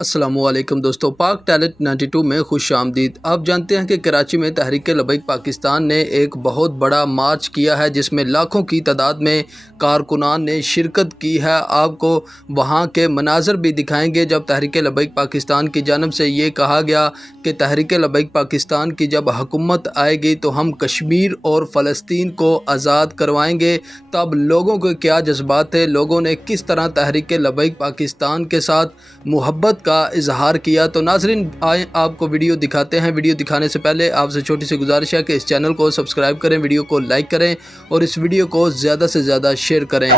अस्सलामुअलैकुम दोस्तों, पाक टैलेंट 92 में खुश आमदीद। आप जानते हैं कि कराची में तहरीक लबैक पाकिस्तान ने एक बहुत बड़ा मार्च किया है जिसमें लाखों की तादाद में कारकुनान ने शिरकत की है। आपको वहां के मनाज़र भी दिखाएंगे जब तहरीक लबैक पाकिस्तान की जानब से ये कहा गया कि तहरीक लबैक पाकिस्तान की जब हुकूमत आएगी तो हम कश्मीर और फ़लस्तीन को आज़ाद करवाएंगे। तब लोगों के क्या जज्बात थे, लोगों ने किस तरह तहरीक लबैक पाकिस्तान के साथ मुहब्बत का इजहार किया। तो नाज़रीन, आए आपको वीडियो दिखाते हैं। वीडियो दिखाने से पहले आपसे छोटी सी गुजारिश है कि इस चैनल को सब्सक्राइब करें, वीडियो को लाइक करें और इस वीडियो को ज़्यादा से ज़्यादा शेयर करें।